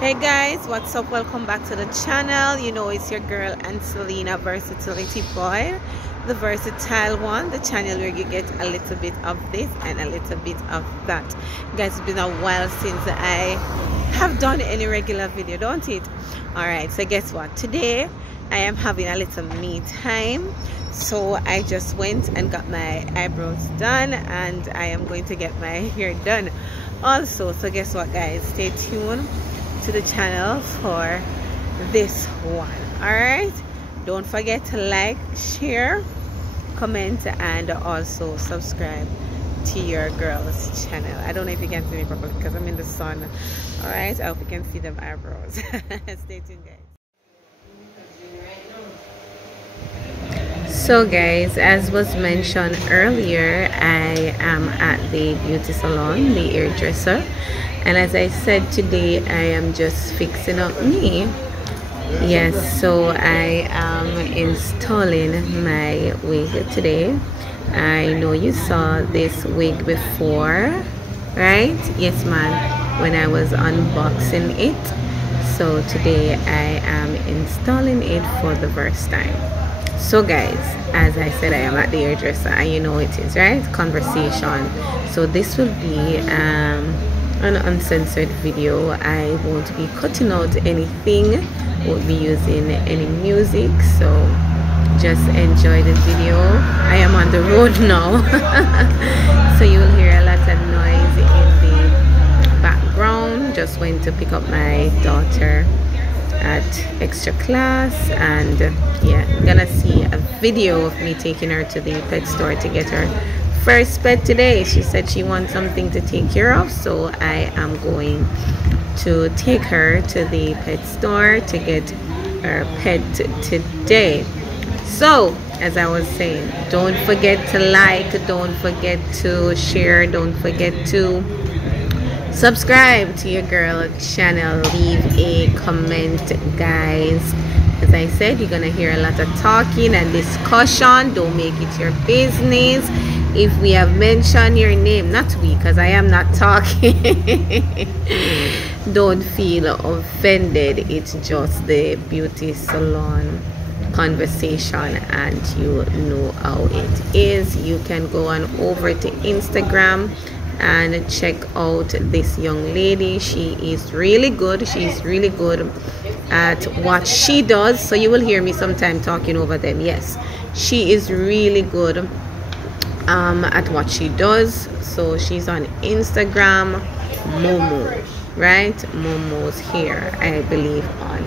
Hey guys, what's up? Welcome back to the channel. You know it's your girl Ancelena, Versatility Boy, the versatile one, the channel where you get a little bit of this and a little bit of that. Guys, it's been a while since I have done any regular video, don't it? Alright, so guess what? Today I am having a little me time. So I just went and got my eyebrows done, and I am going to get my hair done also. So guess what, guys? Stay tuned to the channel for this one. All right, don't forget to like, share, comment, and also subscribe to your girl's channel. I don't know if you can see me properly because I'm in the sun. All right, I hope you can see them eyebrows. Stay tuned, guys. So guys, as was mentioned earlier, I am at the beauty salon, the hairdresser, and as I said, today I am just fixing up me. Yes, so I am installing my wig today. I know you saw this wig before, right? Yes ma'am, when I was unboxing it. So today I am installing it for the first time. So guys, as I said, I am at the hairdresser, and you know it is, right? Conversation. So this will be an uncensored video. I won't be cutting out anything, won't be using any music, so just enjoy the video. I am on the road now, so you will hear a lot of noise in the background. Just went to pick up my daughter at extra class, and yeah, I'm gonna see a video of me taking her to the pet store to get her first pet today. She said she wants something to take care of, so I am going to take her to the pet store to get her pet today. So as I was saying, don't forget to like, don't forget to share, don't forget to subscribe to your girl channel, leave a comment, guys. As I said, you're gonna hear a lot of talking and discussion. Don't make it your business if we have mentioned your name, not we, because I am not talking. Don't feel offended. It's just the beauty salon conversation, and you know how it is. You can go on over to Instagram and check out this young lady. She is really good. She's really good at what she does, so you will hear me sometime talking over them. Yes, she is really good at what she does. So she's on Instagram, Momo, right? Momo's hair, I believe, on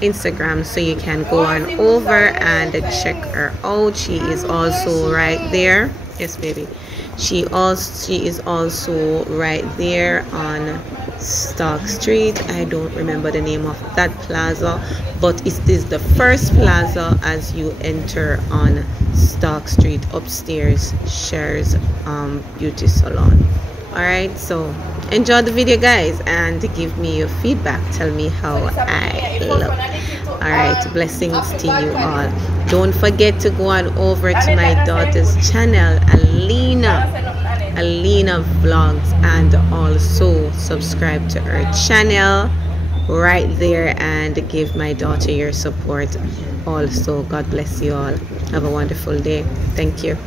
Instagram, so you can go on over and check her out. She is also right there. Yes baby, she is also right there on Stock Street. I don't remember the name of that plaza, but it is the first plaza as you enter on Stock Street. Upstairs shares beauty salon. All right, so enjoy the video, guys, and give me your feedback. Tell me how I look. All right, blessings to you all. Don't forget to go on over to my daughter's channel, Alina Vlogs, and also subscribe to her channel right there and give my daughter your support also. God bless you all. Have a wonderful day. Thank you.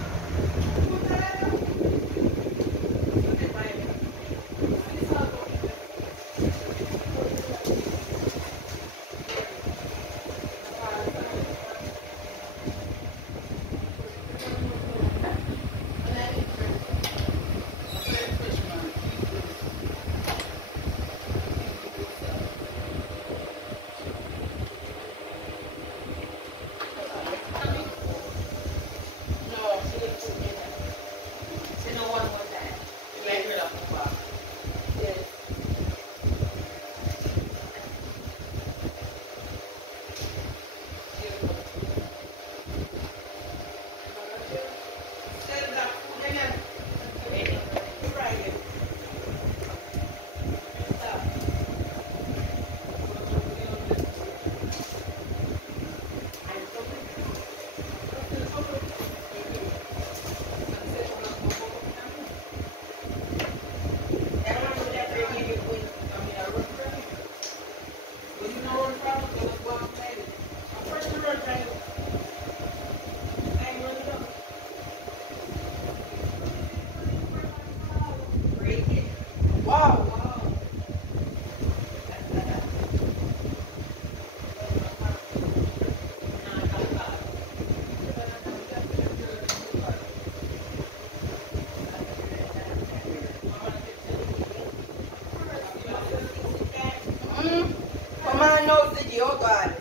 know Ziggy, oh God.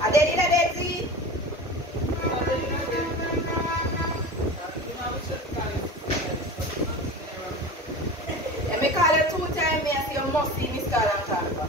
Are they in a dead Ziggy? Let me call you 2 times, me I say you must see Miss Call and Conquer.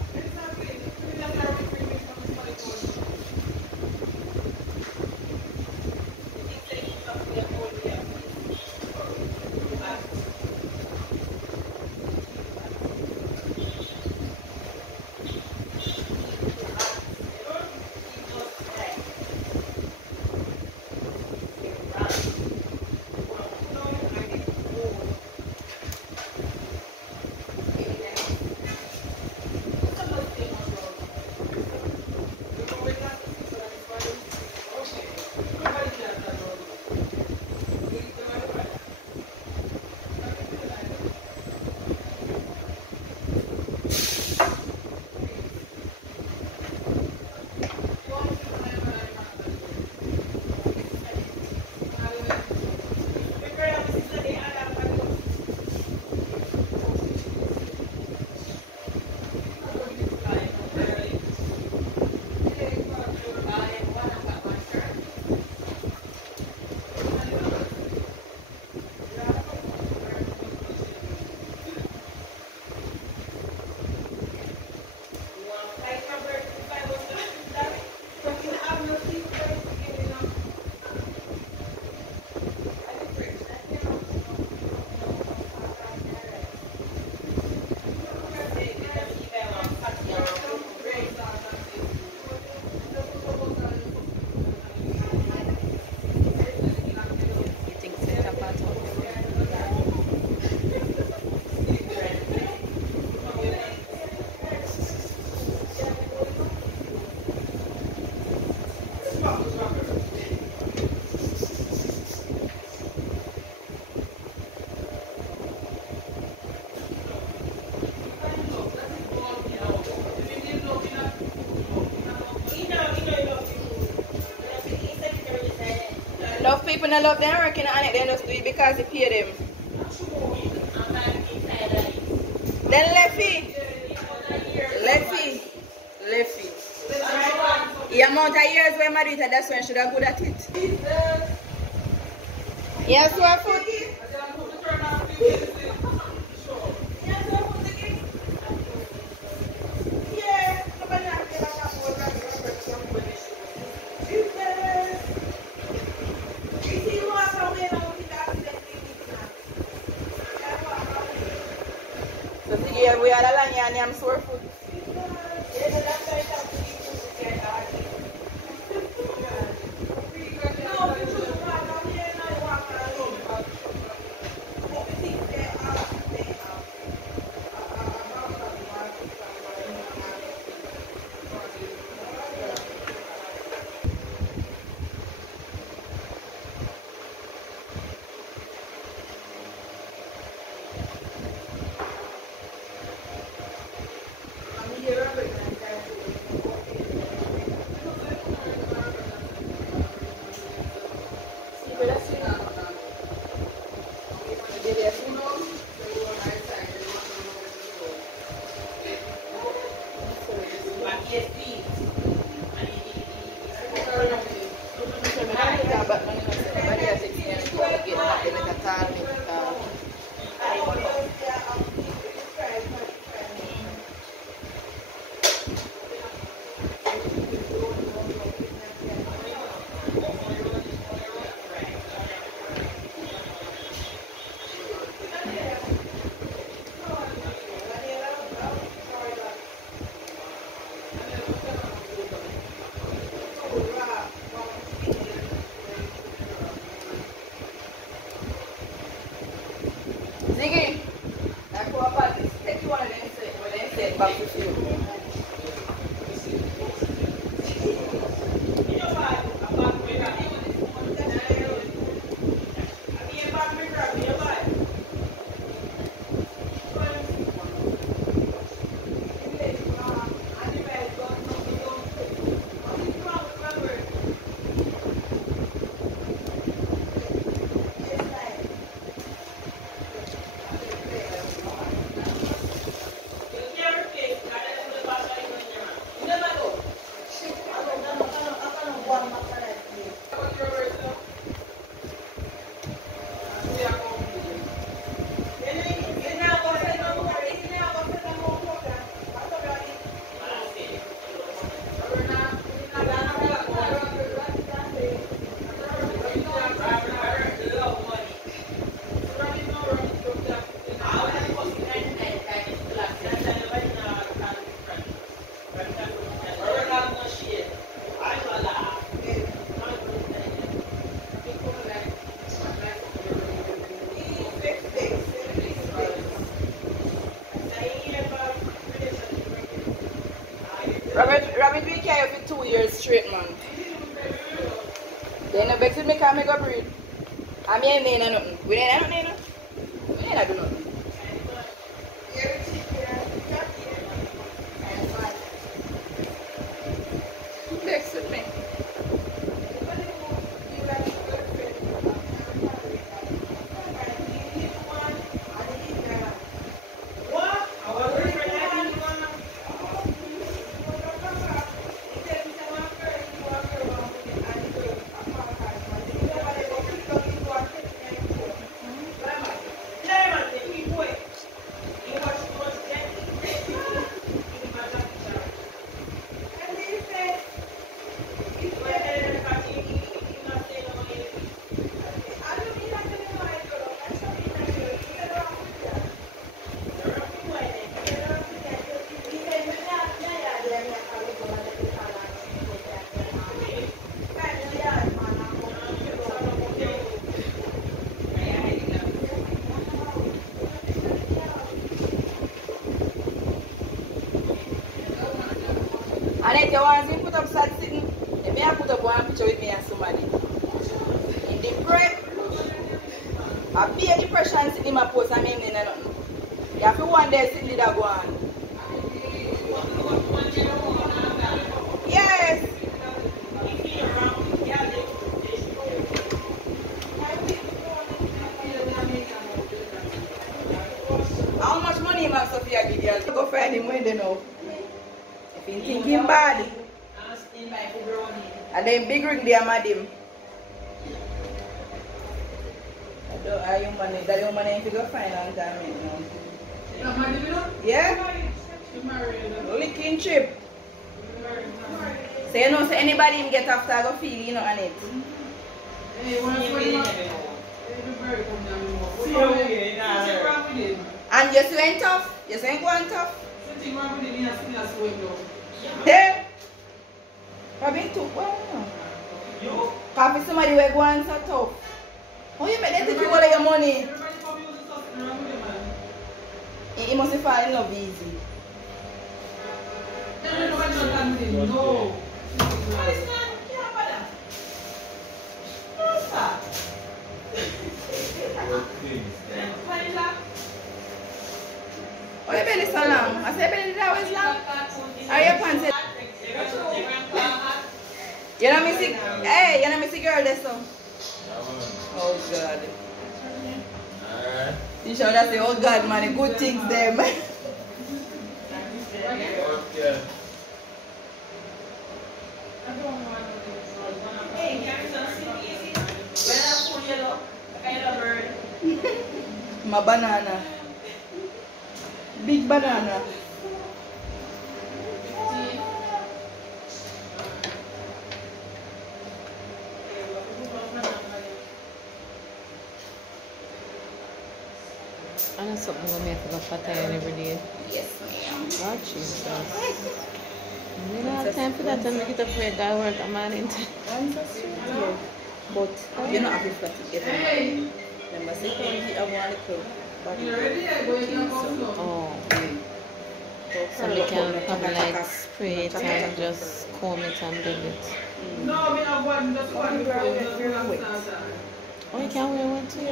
Love people and love them working on it, they just do it because they pay them. Then Leffy. The amount of years when I do it, that's when I should have good at it. Yes, what food? We are a line and I'm sore food. Ziggy, I go up and take one of them set back to you. Rabbit we carry for 2 years straight, man. Then the vex with me can't make a breed. I mean, they ain't nothing. We ain't nothing. We ain't do nothing. Vex with me. And if you want to put up sad sitting, you may put up one picture with me and somebody. In the prep, I be a depression sitting in my post and I'm nothing. You have to one day sitting there go on. Yes! How much money man Sophia give you? Go find him when they know. If you thinking bad. And then big ring there, madam. That young man ain't figure fine on time, you know. Yeah? Only clean trip. So you know, so anybody him get after I go feel, you know, on it. And you still ain't tough? You still ain't going tough? Hey! Probably too well. Cause somebody will go on so tough. How you make them take you all of your money? He must fall in love easy. No. Oh, your belly so long. I say belly that was long. Are your pants? You know me see, hey, you know me see girl there so. Oh God. You should have say, oh God man, the good things there man. My banana. Big banana. I know something will make me fat iron every day. Yes, ma'am. Oh, Jesus. We don't have time for that and make it up for your guy work a man in time. I'm so sweet here. But you're not happy for to get it. Remember, say you have one little body. Oh. So we can probably like spray it and just comb it and build it. No, we have one. That's one. Oh, you can wear one too?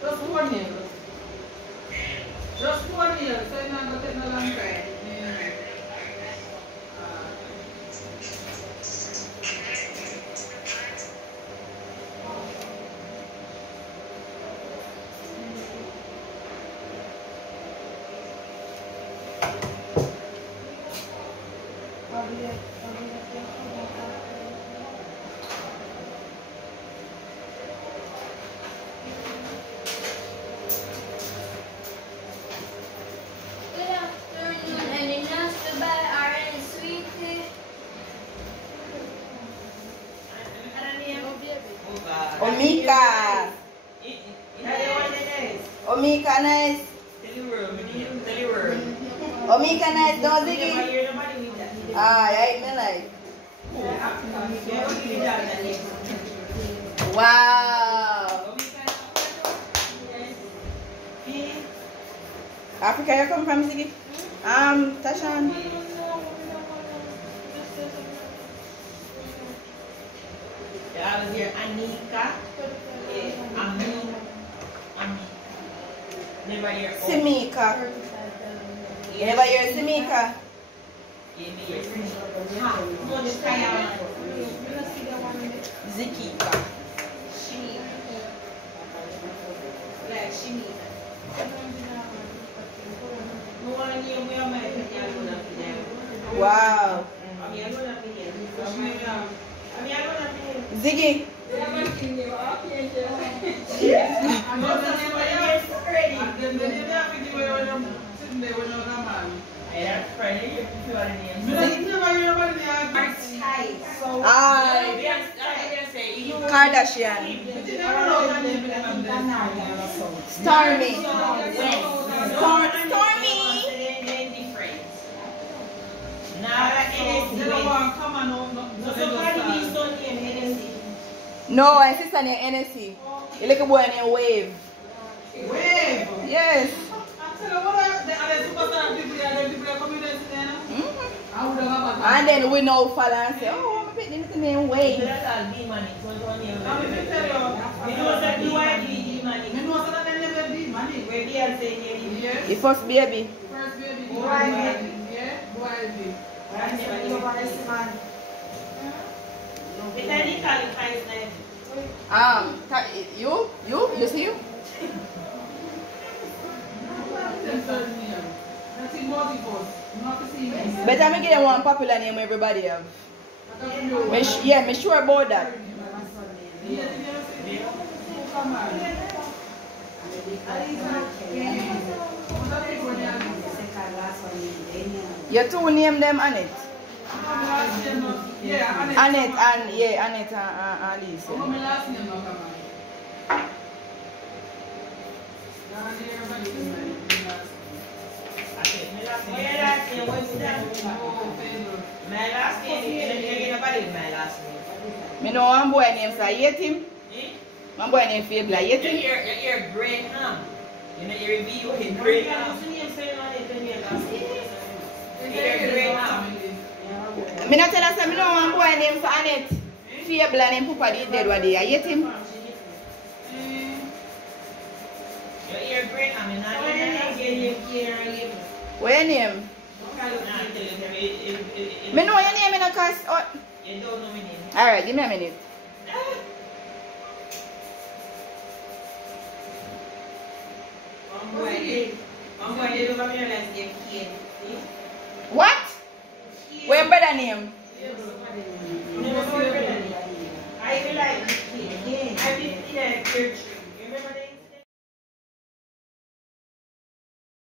Just 1 year. Just 1 year, so it's not going to take a long time. Omika. Omika nice. Omika nice, don't ziggy. Ah, yeah, it me like. Wow. Africa, you come from Ziggy? Tashan. Yeah, I was here, Anika. Ami. Never hear Simika. You never hear Simika? Zikika. Like Shimika. Wow. Ziggy. Kardashian. Stormy. Stormy. No, my sister named NSC. You look at boy named Wave. Wave? Yes. And then we know follow and say, oh, I'm picking the name Wave. The first baby. First baby. Yeah, boy. You see you? Better me get one popular name everybody have. Yeah, me sure about that. You two name them Annette. Annette and Alice. Me know one boy named Yetim. One boy named Fable. Yetim. You're Graham. You know, you're reviewing Graham. Me not tell us me know one boy named Annette. Fable and him Papa did dead one day. Yetim. You're Graham. You're not What your name? Me know your name in a cast. Oh. You don't know my name. Alright, give me a minute. What? Where your brother name?